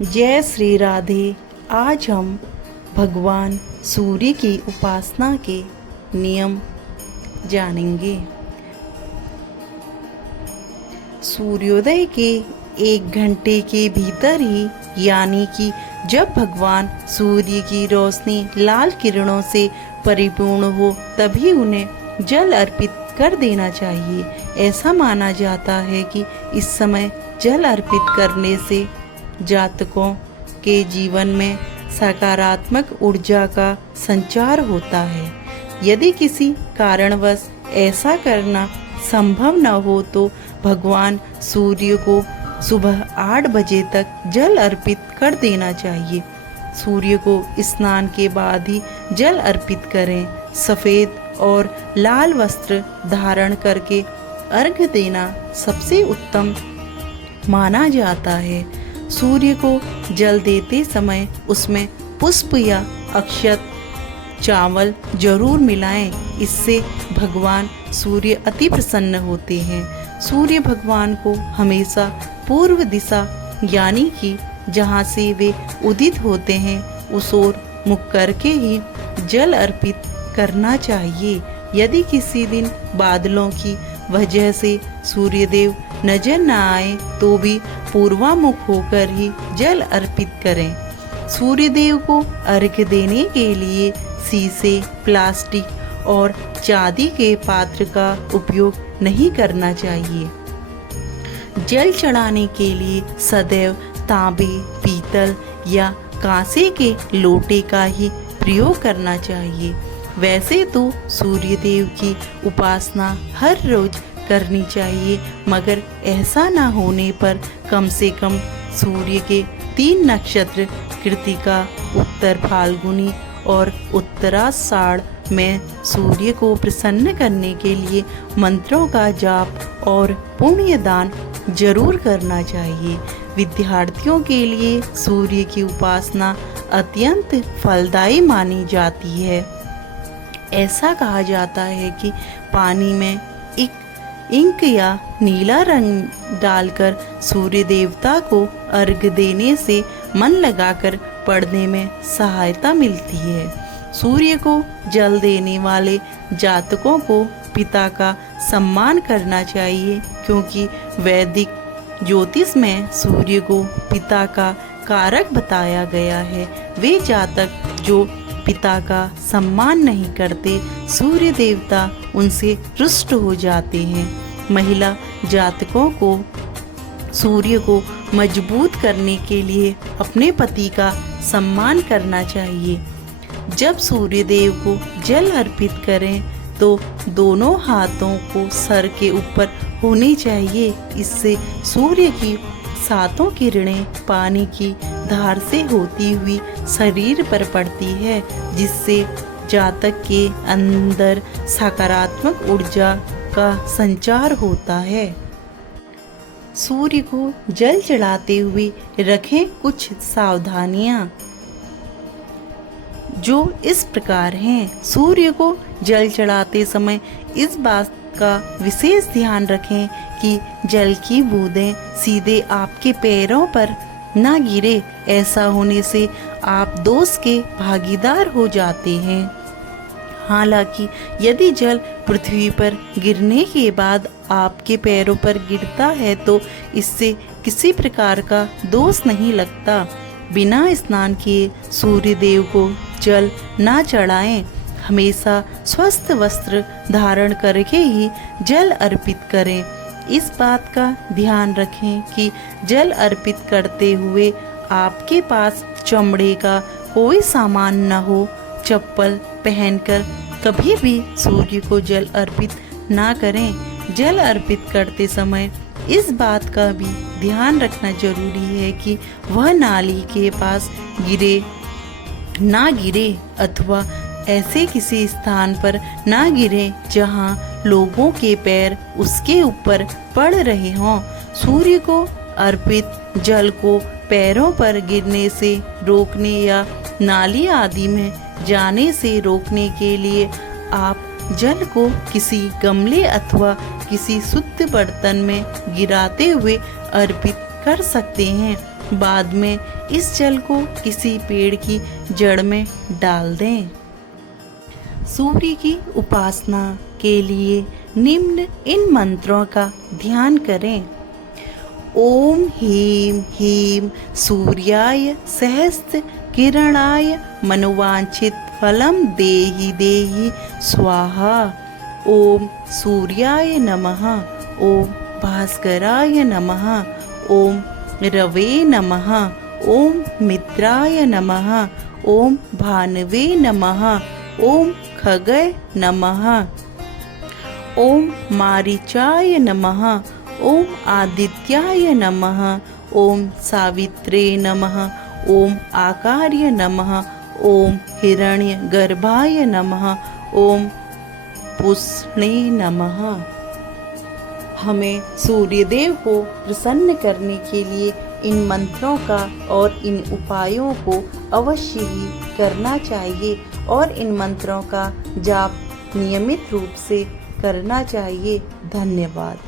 जय श्री राधे। आज हम भगवान सूर्य की उपासना के नियम जानेंगे। सूर्योदय के 1 घंटे के भीतर ही, यानी कि जब भगवान सूर्य की रोशनी लाल किरणों से परिपूर्ण हो, तभी उन्हें जल अर्पित कर देना चाहिए। ऐसा माना जाता है कि इस समय जल अर्पित करने से जातकों के जीवन में सकारात्मक ऊर्जा का संचार होता है। यदि किसी कारणवश ऐसा करना संभव न हो तो भगवान सूर्य को सुबह 8 बजे तक जल अर्पित कर देना चाहिए। सूर्य को स्नान के बाद ही जल अर्पित करें। सफ़ेद और लाल वस्त्र धारण करके अर्घ्य देना सबसे उत्तम माना जाता है। सूर्य को जल देते समय उसमें पुष्प या अक्षत चावल जरूर मिलाएं। इससे भगवान सूर्य अति प्रसन्न होते हैं। सूर्य भगवान को हमेशा पूर्व दिशा, यानी कि जहाँ से वे उदित होते हैं, उस ओर मुख करके ही जल अर्पित करना चाहिए। यदि किसी दिन बादलों की वजह से सूर्यदेव नजर न आए तो भी पूर्वामुख होकर ही जल अर्पित करें। सूर्यदेव को अर्घ्य देने के लिए शीशे, प्लास्टिक और चांदी के पात्र का उपयोग नहीं करना चाहिए। जल चढ़ाने के लिए सदैव तांबे, पीतल या कांसे के लोटे का ही प्रयोग करना चाहिए। वैसे तो सूर्यदेव की उपासना हर रोज करनी चाहिए, मगर ऐसा न होने पर कम से कम सूर्य के 3 नक्षत्र कृत्तिका, उत्तर फाल्गुनी और उत्तराषाढ़ में सूर्य को प्रसन्न करने के लिए मंत्रों का जाप और पुण्य दान जरूर करना चाहिए। विद्यार्थियों के लिए सूर्य की उपासना अत्यंत फलदायी मानी जाती है। ऐसा कहा जाता है कि पानी में इंक या नीला रंग डालकर सूर्य देवता को अर्घ्य देने से मन लगाकर पढ़ने में सहायता मिलती है। सूर्य को जल देने वाले जातकों को पिता का सम्मान करना चाहिए, क्योंकि वैदिक ज्योतिष में सूर्य को पिता का कारक बताया गया है। वे जातक जो पिता का सम्मान नहीं करते, सूर्य देवता उनसे रुष्ट हो जाते हैं। महिला जातकों को सूर्य को मजबूत करने के लिए अपने पति का सम्मान करना चाहिए। जब सूर्य देव को जल अर्पित करें तो दोनों हाथों को सर के ऊपर होने चाहिए। इससे सूर्य की 7 किरणें पानी की धार से होती हुई शरीर पर पड़ती है, जिससे जातक के अंदर सकारात्मक ऊर्जा का संचार होता है। सूर्य को जल चढ़ाते हुए रखें कुछ सावधानियां, जो इस प्रकार हैं। सूर्य को जल चढ़ाते समय इस बात का विशेष ध्यान रखें कि जल की बूंदें सीधे आपके पैरों पर ना गिरे। ऐसा होने से आप दोष के भागीदार हो जाते हैं। हालांकि यदि जल पृथ्वी पर गिरने के बाद आपके पैरों पर गिरता है तो इससे किसी प्रकार का दोष नहीं लगता। बिना स्नान किए सूर्य देव को जल ना चढ़ाएं। हमेशा स्वस्थ वस्त्र धारण करके ही जल अर्पित करें। इस बात का ध्यान रखें कि जल अर्पित करते हुए आपके पास चमड़े का कोई सामान न हो। चप्पल पहनकर कभी भी सूर्य को जल अर्पित ना करें। जल अर्पित करते समय इस बात का भी ध्यान रखना जरूरी है कि वह नाली के पास ना गिरे अथवा ऐसे किसी स्थान पर ना गिरे जहां लोगों के पैर उसके ऊपर पड़ रहे हों। सूर्य को अर्पित जल को पैरों पर गिरने से रोकने या नाली आदि में जाने से रोकने के लिए आप जल को किसी गमले अथवा किसी शुद्ध बर्तन में गिराते हुए अर्पित कर सकते हैं। बाद में इस जल को किसी पेड़ की जड़ में डाल दें। सूर्य की उपासना के लिए निम्न इन मंत्रों का ध्यान करें। ओम ह्रीं ह्रीं सूर्याय सहस्त्र किरणाय मनोवांछित फलम देहि देहि स्वाहा। ओम सूर्याय नमः। ओम भास्कराय नमः। ओम रवे नमः। ओम मित्राय नमः। ओम भानवे नमः। ओम खगय नमः। ओम मारीचाय नमः। ओम आदित्याय नमः। ओम सावित्रे नमः। ओम आकार्य नमः। ओम हिरण्यगर्भाय नमः। ओम पुष्णे नमः। हमें सूर्यदेव को प्रसन्न करने के लिए इन मंत्रों का और इन उपायों को अवश्य ही करना चाहिए और इन मंत्रों का जाप नियमित रूप से करना चाहिए। धन्यवाद।